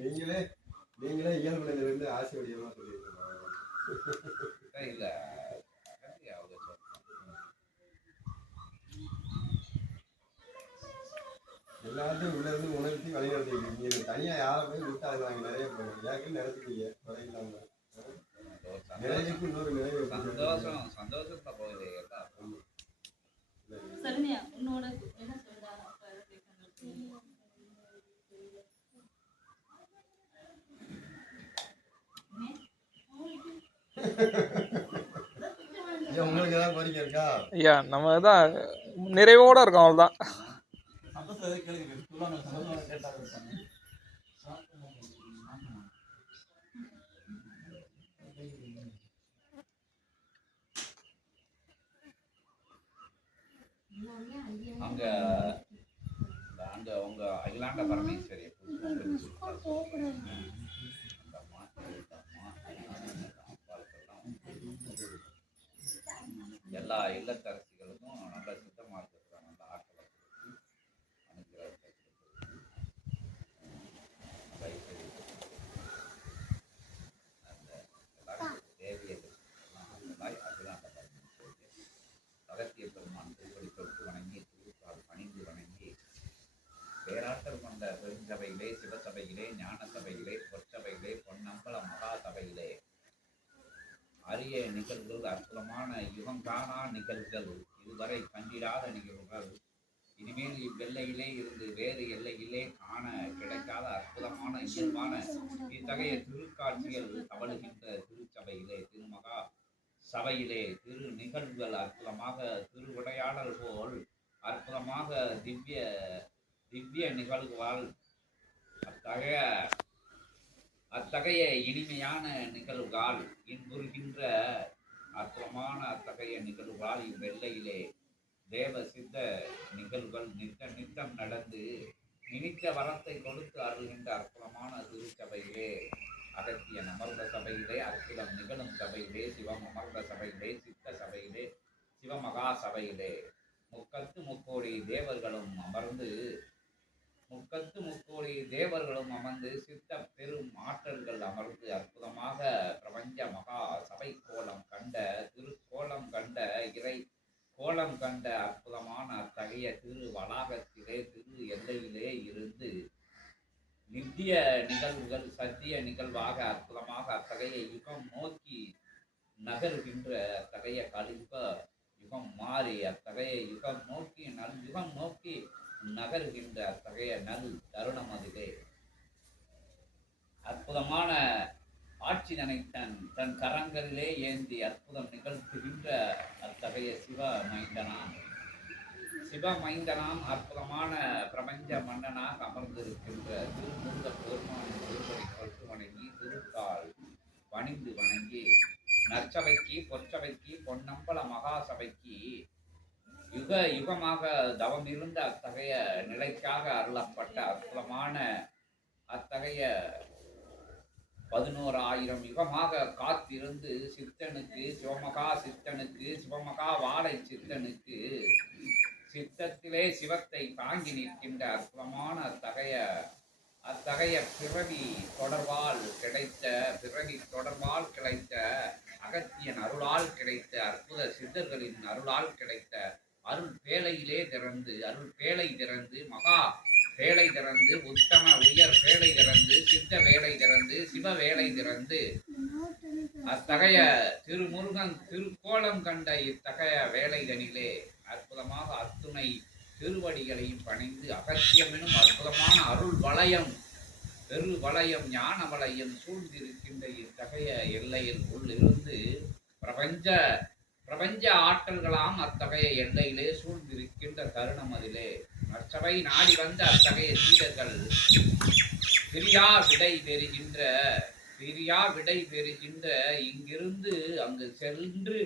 நீங்களே நீங்களே இயல்புல இருந்து ஆசை வடிவமா சொல்லியிருக்கீங்க. இல்ல சொல்றாங்க. எல்லாத்தையும் உள்ள இருந்து உணர்த்தி வழிநடத்திட்டு இருக்கீங்க. தனியா யாரை போய் விட்டா அது நாங்க நிறைய போகணும் யாருக்கும் ஒரு சந்தோஷம் நிறைவுக்கு இன்னொரு நிறைவு சந்தோஷம் சந்தோஷத்துல போகுது உன்னோட என்ன சொல்றா உங்களுக்கு ஏதாவது கோரிக்கை இருக்கா? ஐயா நம்ம தான் நிறைவோட இருக்கோம் அவ்வளோதான் அங்க இந்த அங்க உங்க அகிலாண்ட பரமேஸ்வரி எல்லா இல்லத்தரசிகளுக்கும் நல்ல சுத்தமாக இருக்கிறாங்க நல்ல ஆற்றலை கொடுத்து அனுகிரகத்தை அந்த தேவையை அகிலாண்ட அகத்திய பெருமான் திருவடி தொட்டு வணங்கி திருப்பால் பணிந்து வணங்கி பேராற்றல் கொண்ட பெருஞ்சபையிலே சிவசபையிலே ஞான சபையிலே பொற்சபையிலே பொன்னம்பல மகா சபையிலே அரிய நிகழ்வுகள் அற்புதமான யுகங்காணா நிகழ்வுகள்? இதுவரை கண்டிடாத நிகழ்வுகள். இனிமேல் இவ்வெல்லையிலே இருந்து வேறு எல்லையிலே காண கிடைக்காத அற்புதமான இயல்பான இத்தகைய திருக்காட்சிகள் தவழுகின்ற திருச்சபையிலே திருமகா சபையிலே திரு நிகழ்வுகள் அற்புதமாக திருவிடையாடல் போல் அற்புதமாக திவ்ய திவ்ய நிகழ்வுகளால் அத்தகைய அத்தகைய இனிமையான நிகழ்வுகள் இன்புறுகின்ற அற்புதமான அத்தகைய நிகழ்வுகளால் இவ்வெல்லையிலே தேவ சித்த நிகழ்வுகள் நித்த நித்தம் நடந்து நினைத்த வரத்தை கொடுத்து அருள்கின்ற அற்புதமான திருச்சபையிலே அகத்தியன் அமர்ந்த சபையிலே அற்புதம் நிகழும் சபையிலே சிவம் அமர்ந்த சபையிலே சித்த சபையிலே சிவமகா சபையிலே. முக்கத்து முக்கோடி தேவர்களும் அமர்ந்து முக்கத்து முக்கோடி தேவர்களும் அமர்ந்து சித்த பெரும் ஆற்றல்கள் அமர்ந்து அற்புதமாக பிரபஞ்ச மகா சபை கோலம் கண்ட திருக்கோலம் கண்ட இறை கோலம் கண்ட அற்புதமான அத்தகைய திரு வளாகத்திலே திரு எல்லையிலே இருந்து நித்திய நிகழ்வுகள் சத்திய நிகழ்வாக அற்புதமாக அத்தகைய யுகம் நோக்கி நகருகின்ற அத்தகைய கலிப்ப யுகம் மாறி அத்தகைய யுகம் நோக்கி நல் யுகம் நோக்கி நகருகின்ற அத்தகைய நல் தருணம் அதிலே அற்புதமான ஆட்சி நினைத்தன் தன் கரங்களிலே ஏந்தி அற்புதம் நிகழ்த்துகின்ற அத்தகைய சிவ மைந்தனான். சிவ மைந்தனாம் அற்புதமான பிரபஞ்ச மன்னனாக அமர்ந்திருக்கின்ற திருமுருக பெருமானின் திருப்படி கொட்டு வணங்கி திருத்தாள் பணிந்து வணங்கி நற்சபைக்கு பொற்சபைக்கு பொன்னம்பல மகாசபைக்கு யுக யுகமாக தவம் இருந்த அத்தகைய நிலைக்காக அருளப்பட்ட அற்புதமான அத்தகைய பதினோரு ஆயிரம் யுகமாக காத்திருந்து சித்தனுக்கு சிவமகா சித்தனுக்கு சிவமகா வாழை சித்தனுக்கு சித்தத்திலே சிவத்தை தாங்கி நிற்கின்ற அற்புதமான அத்தகைய அத்தகைய பிறவி தொடர்பால் கிடைத்த பிறவி தொடர்பால் கிடைத்த அகத்தியன் அருளால் கிடைத்த அற்புத சித்தர்களின் அருளால் கிடைத்த அருள் பேழையிலே திறந்து அருள் பேழை திறந்து மகா பேழை திறந்து உத்தம உயர் பேழை திறந்து சித்த வேலை திறந்து சிவ வேலை திறந்து. அத்தகைய திருமுருகன் திருக்கோலம் கண்ட இத்தகைய வேலைகளிலே அற்புதமாக அத்துணை திருவடிகளையும் பணிந்து அகத்தியமெனும் அற்புதமான அருள் வளையம் பெரு வளையம் ஞான வளையம் சூழ்ந்திருக்கின்ற இத்தகைய எல்லையில் உள்ளிருந்து பிரபஞ்ச பிரபஞ்ச ஆற்றல்களாம் அத்தகைய எல்லையிலே சூழ்ந்திருக்கின்ற தருணம் அதிலே. அச்சபை நாடி வந்த அத்தகைய சீடர்கள் பிரியா விடை பெறுகின்ற பிரியா விடை பெறுகின்ற இங்கிருந்து அங்கு சென்று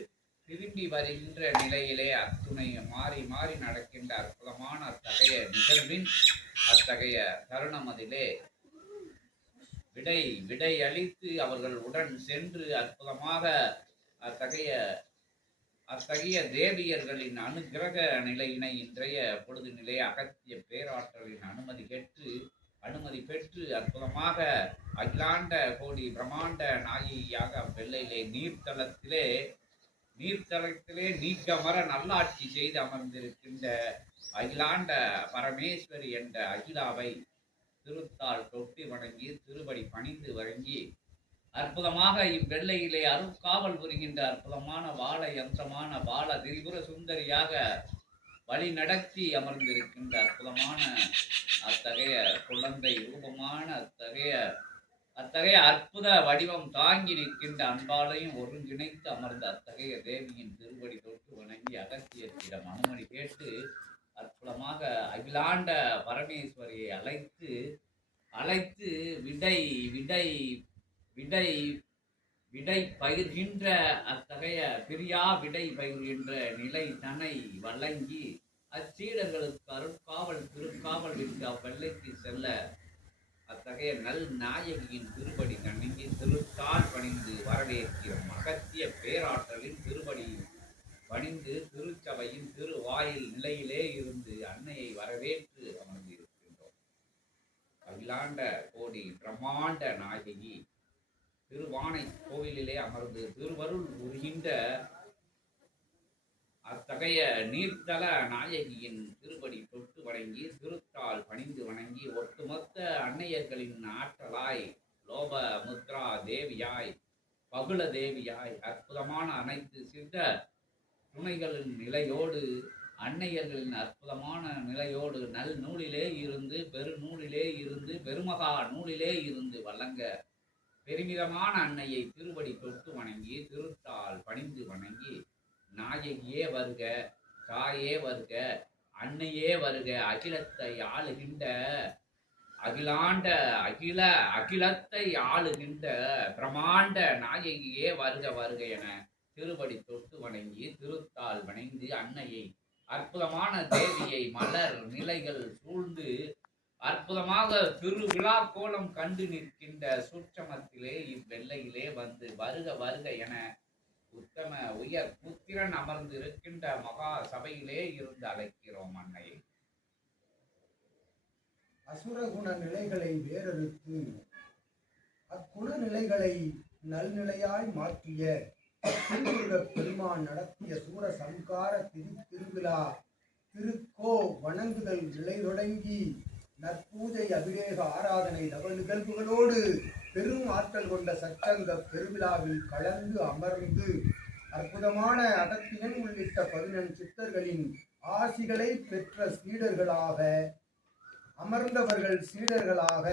திரும்பி வருகின்ற நிலையிலே அத்துணை மாறி மாறி நடக்கின்ற அற்புதமான அத்தகைய நிகழ்வின் அத்தகைய தருணம் அதிலே. விடை விடை அளித்து அவர்கள் உடன் சென்று அற்புதமாக அத்தகைய அத்தகைய தேவியர்களின் அனுகிரக நிலையினை இன்றைய பொழுது நிலை அகத்திய பேராற்றலின் அனுமதி பெற்று அனுமதி பெற்று அற்புதமாக அகிலாண்ட கோடி பிரம்மாண்ட நாயகியாக வெள்ளையிலே நீர்த்தலத்திலே நீர்த்தலத்திலே நீக்கமர நல்லாட்சி செய்து அமர்ந்திருக்கின்ற அகிலாண்ட பரமேஸ்வரி என்ற அகிலாவை திருத்தால் தொட்டி வணங்கி திருவடி பணிந்து வணங்கி அற்புதமாக இவ்வெள்ளையிலே அருட்காவல் புரிகின்ற அற்புதமான வாழ யந்திரமான பால திரிபுர சுந்தரியாக வழி நடத்தி அமர்ந்திருக்கின்ற அற்புதமான அத்தகைய குழந்தை ரூபமான அத்தகைய அத்தகைய அற்புத வடிவம் தாங்கி நிற்கின்ற அன்பாலையும் ஒருங்கிணைத்து அமர்ந்த அத்தகைய தேவியின் திருவடி தொட்டு வணங்கி அகத்தியத்திடம் அனுமதி கேட்டு அற்புதமாக அகிலாண்ட பரமேஸ்வரியை அழைத்து அழைத்து விடை விடை விடை விடை பயிர்கின்ற அத்தகைய பிரியா விடை பயிர்கின்ற நிலை தனை வழங்கி அச்சீடர்களுக்கு அருட்காவல் திருக்காவல் விட்டு அவ்வெல்லைக்கு செல்ல அத்தகைய நல் நாயகியின் திருப்படி கண்ணங்கி திருத்தால் பணிந்து வரவேற்கிற மகத்திய பேராற்றலின் திருப்படி பணிந்து திருச்சபையின் திருவாயில் நிலையிலே இருந்து அன்னையை வரவேற்று அமர்ந்திருக்கின்றோம். அகிலாண்ட கோடி பிரம்மாண்ட நாயகி திருவானை கோவிலிலே அமர்ந்து திருவருள் உருகின்ற அத்தகைய நீர்த்தல நாயகியின் திருப்படி தொட்டு வணங்கி திருத்தால் பணிந்து வணங்கி ஒட்டுமொத்த அன்னையர்களின் ஆற்றலாய் லோப முத்ரா தேவியாய் பகுல தேவியாய் அற்புதமான அனைத்து சித்த துணைகளின் நிலையோடு அன்னையர்களின் அற்புதமான நிலையோடு நல் நூலிலே இருந்து பெருநூலிலே இருந்து பெருமகா நூலிலே இருந்து வழங்க பெருமிதமான அன்னையை திருவடி தொட்டு வணங்கி திருத்தால் பணிந்து வணங்கி நாயகியே வருக தாயே வருக அன்னையே வருக அகிலத்தை ஆளுகின்ற அகிலாண்ட அகில அகிலத்தை ஆளுகின்ற பிரமாண்ட நாயகியே வருக வருக என திருவடி தொட்டு வணங்கி திருத்தால் வணங்கி அன்னையை அற்புதமான தேவியை மலர் நிலைகள் சூழ்ந்து அற்புதமாக திருவிழா கோலம் கண்டு நிற்கின்ற சூட்சமத்திலே இவ்வெல்லையிலே வந்து வருக வருக என உத்தம உயர் புத்திரன் அமர்ந்து இருக்கின்ற மகா சபையிலே இருந்து அழைக்கிறோம் அன்னை. அசுரகுண நிலைகளை வேறறுத்து அக்குண நிலைகளை நல்நிலையாய் மாற்றிய பெருமான் நடத்திய சூர சம்கார திரு திருவிழா திருக்கோ வணங்குதல் நிலை தொடங்கி நற்பூஜை அபிஷேக ஆராதனை நவ நிகழ்வுகளோடு பெரும் ஆற்றல் கொண்ட சச்சங்க பெருவிழாவில் கலந்து அமர்ந்து அற்புதமான அகத்தியன் உள்ளிட்ட பதினெண் சித்தர்களின் ஆசிகளை பெற்ற சீடர்களாக அமர்ந்தவர்கள் சீடர்களாக